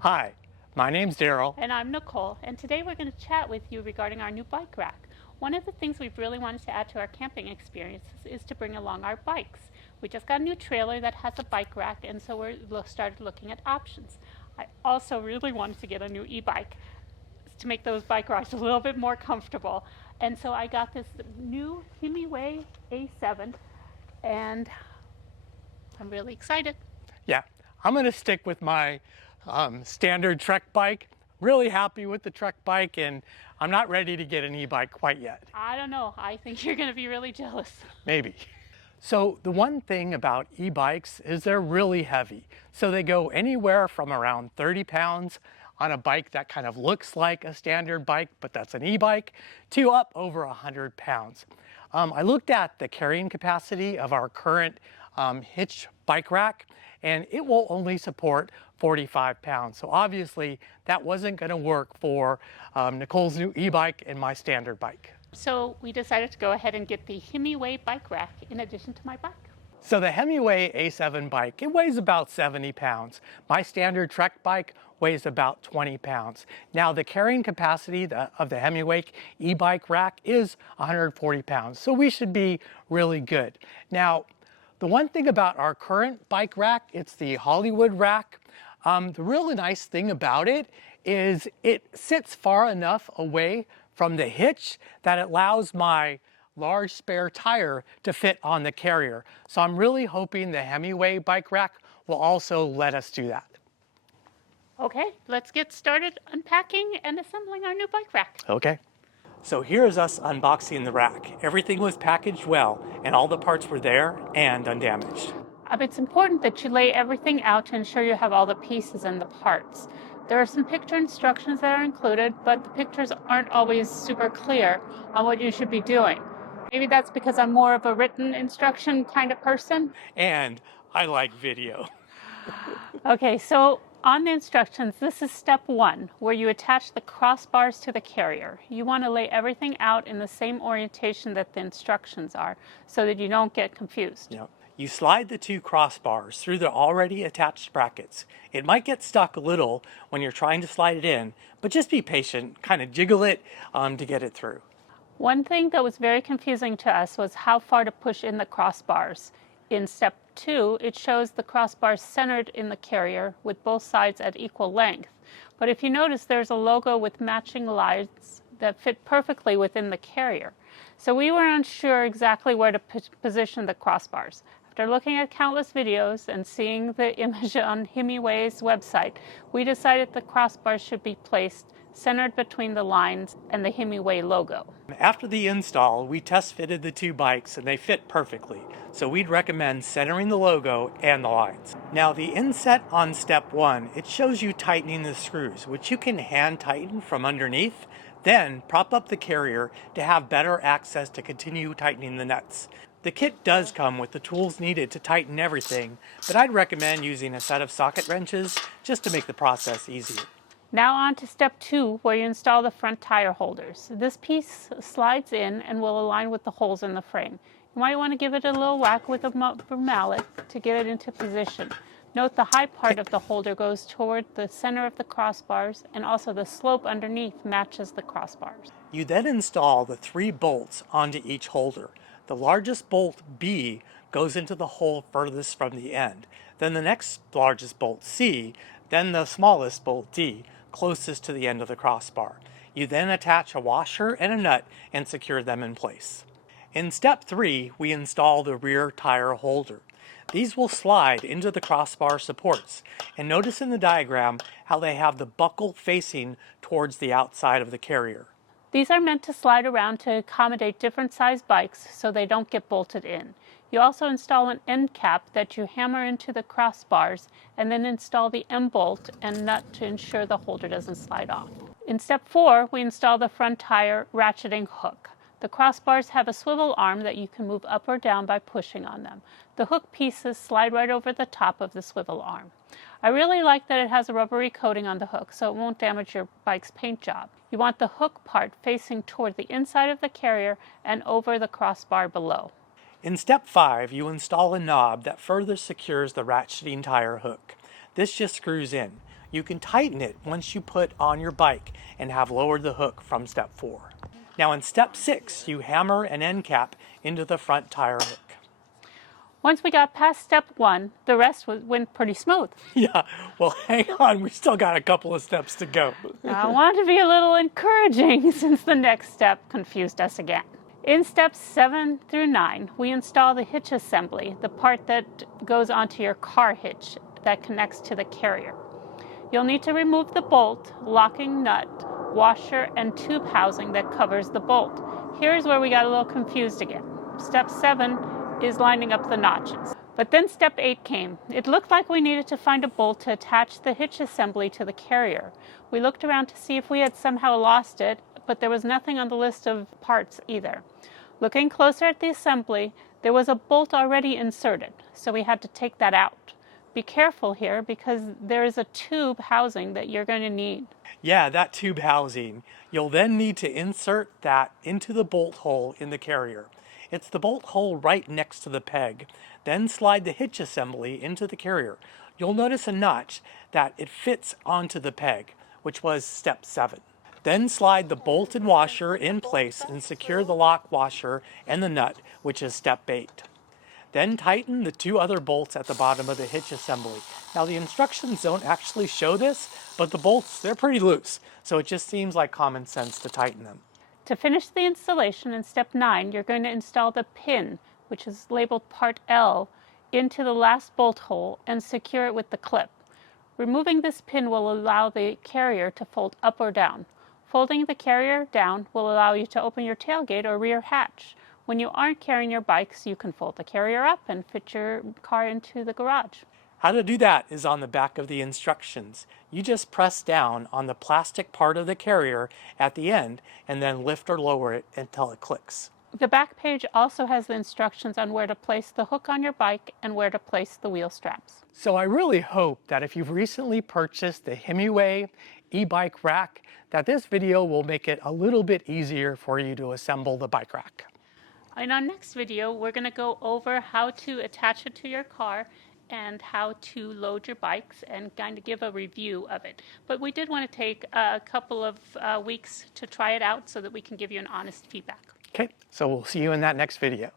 Hi, my name's Daryl. And I'm Nicole, and today we're going to chat with you regarding our new bike rack. One of the things we've really wanted to add to our camping experiences is to bring along our bikes. We just got a new trailer that has a bike rack, and so we started looking at options. I also really wanted to get a new e-bike to make those bike rides a little bit more comfortable. And so I got this new HIMIWAY A7, and I'm really excited. Yeah, I'm going to stick with my standard Trek bike. Really happy with the Trek bike, and I'm not ready to get an e-bike quite yet. I don't know. I think you're going to be really jealous. Maybe. So the one thing about e-bikes is they're really heavy. So they go anywhere from around 30 pounds on a bike that kind of looks like a standard bike, but that's an e-bike, to up over 100 pounds. I looked at the carrying capacity of our current Hitch bike rack, and it will only support 45 pounds. So obviously that wasn't going to work for Nicole's new e-bike and my standard bike. So we decided to go ahead and get the HIMIWAY bike rack in addition to my bike. So the HIMIWAY A7 bike, it weighs about 70 pounds. My standard Trek bike weighs about 20 pounds. Now the carrying capacity of the HIMIWAY e-bike rack is 140 pounds, so we should be really good. Now, the one thing about our current bike rack, it's the Hollywood rack. The really nice thing about it is it sits far enough away from the hitch that it allows my large spare tire to fit on the carrier. So I'm really hoping the HIMIWAY bike rack will also let us do that. Okay, let's get started unpacking and assembling our new bike rack. Okay. So here's us unboxing the rack. Everything was packaged well and all the parts were there and undamaged. It's important that you lay everything out to ensure you have all the pieces and the parts. There are some picture instructions that are included, but the pictures aren't always super clear on what you should be doing. Maybe that's because I'm more of a written instruction kind of person. And I like video. Okay, so on the instructions, this is step 1, where you attach the crossbars to the carrier. You want to lay everything out in the same orientation that the instructions are, so that you don't get confused. Yep. You slide the 2 crossbars through the already attached brackets. It might get stuck a little when you're trying to slide it in, but just be patient, kind of jiggle it to get it through. One thing that was very confusing to us was how far to push in the crossbars. In step 2, it shows the crossbars centered in the carrier with both sides at equal length. But if you notice, there's a logo with matching lines that fit perfectly within the carrier. So we were unsure exactly where to position the crossbars. After looking at countless videos and seeing the image on HIMIWAY's website, we decided the crossbars should be placed centered between the lines and the HIMIWAY logo. After the install, we test fitted the 2 bikes and they fit perfectly, so we'd recommend centering the logo and the lines. Now the inset on step 1, it shows you tightening the screws, which you can hand tighten from underneath, then prop up the carrier to have better access to continue tightening the nuts. The kit does come with the tools needed to tighten everything, but I'd recommend using a set of socket wrenches just to make the process easier. Now on to step 2, where you install the front tire holders. This piece slides in and will align with the holes in the frame. You might want to give it a little whack with a mallet to get it into position. Note the high part of the holder goes toward the center of the crossbars, and also the slope underneath matches the crossbars. You then install the 3 bolts onto each holder. The largest bolt, B, goes into the hole furthest from the end. Then the next largest bolt, C, then the smallest bolt, D, closest to the end of the crossbar. You then attach a washer and a nut and secure them in place. In step 3, we install the rear tire holder. These will slide into the crossbar supports, and notice in the diagram how they have the buckle facing towards the outside of the carrier. These are meant to slide around to accommodate different size bikes so they don't get bolted in. You also install an end cap that you hammer into the crossbars and then install the M-bolt and nut to ensure the holder doesn't slide off. In step 4, we install the front tire ratcheting hook. The crossbars have a swivel arm that you can move up or down by pushing on them. The hook pieces slide right over the top of the swivel arm. I really like that it has a rubbery coating on the hook so it won't damage your bike's paint job. You want the hook part facing toward the inside of the carrier and over the crossbar below. In step 5, you install a knob that further secures the ratcheting tire hook. This just screws in. You can tighten it once you put on your bike and have lowered the hook from step 4. Now in step 6, you hammer an end cap into the front tire hook. Once we got past step 1, the rest went pretty smooth. Yeah, well, hang on, we still got a couple of steps to go. I wanted to be a little encouraging since the next step confused us again. In steps 7 through 9, we install the hitch assembly, the part that goes onto your car hitch that connects to the carrier. You'll need to remove the bolt, locking nut, washer, and tube housing that covers the bolt. Here's where we got a little confused again. Step 7 is lining up the notches. But then step 8 came. It looked like we needed to find a bolt to attach the hitch assembly to the carrier. We looked around to see if we had somehow lost it, but there was nothing on the list of parts either. Looking closer at the assembly, there was a bolt already inserted, so we had to take that out. Be careful here because there is a tube housing that you're going to need. Yeah, that tube housing. You'll then need to insert that into the bolt hole in the carrier. It's the bolt hole right next to the peg. Then slide the hitch assembly into the carrier. You'll notice a notch that it fits onto the peg, which was step 7. Then slide the bolt and washer in place and secure the lock washer and the nut, which is step 8. Then tighten the 2 other bolts at the bottom of the hitch assembly. Now the instructions don't actually show this, but the bolts, they're pretty loose, so it just seems like common sense to tighten them. To finish the installation in step 9, you're going to install the pin, which is labeled part L, into the last bolt hole and secure it with the clip. Removing this pin will allow the carrier to fold up or down. Folding the carrier down will allow you to open your tailgate or rear hatch. When you aren't carrying your bikes, you can fold the carrier up and fit your car into the garage. How to do that is on the back of the instructions. You just press down on the plastic part of the carrier at the end and then lift or lower it until it clicks. The back page also has the instructions on where to place the hook on your bike and where to place the wheel straps. So I really hope that if you've recently purchased the HIMIWAY e-bike rack, that this video will make it a little bit easier for you to assemble the bike rack. In our next video, we're going to go over how to attach it to your car and how to load your bikes and kind of give a review of it. But we did want to take a couple of weeks to try it out so that we can give you an honest feedback. Okay, so we'll see you in that next video.